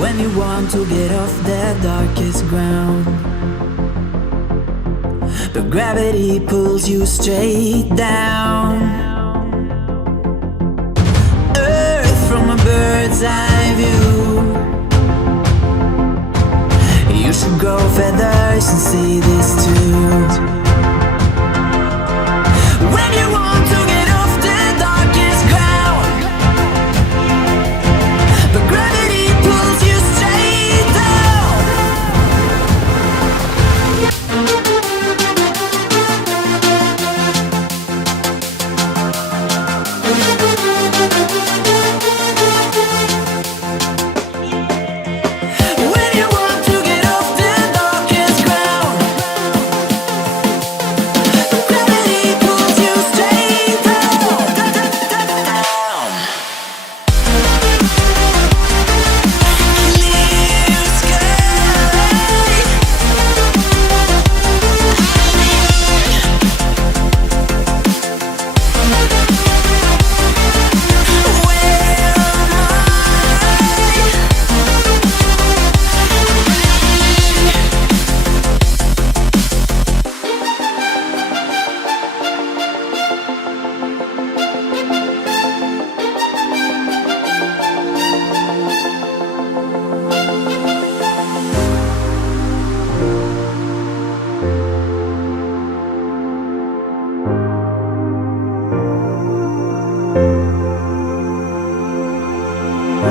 When you want to get off the darkest ground, but gravity pulls you straight down. Earth from a bird's eye view. You should grow feathers and see this too. When you want to get off the darkest ground, but gravity pulls you straight down. When you want to get off the darkest ground, but gravity pulls you straight down. Clear sky. Where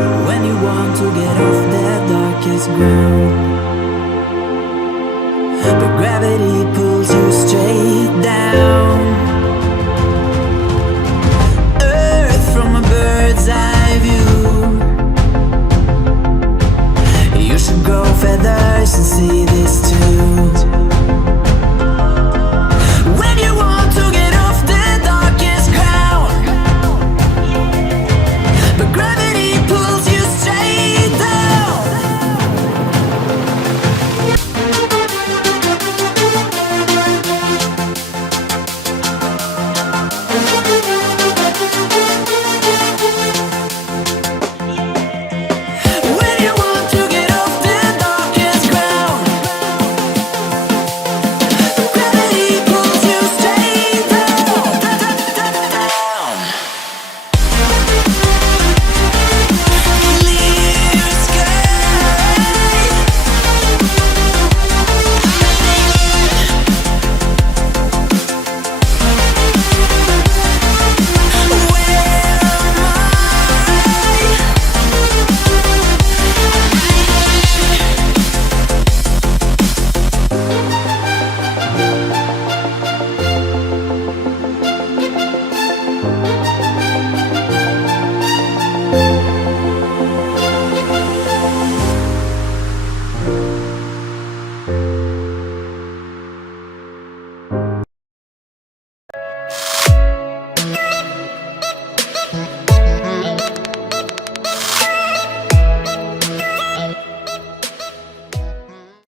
am When you want to get off the darkest ground, but gravity pulls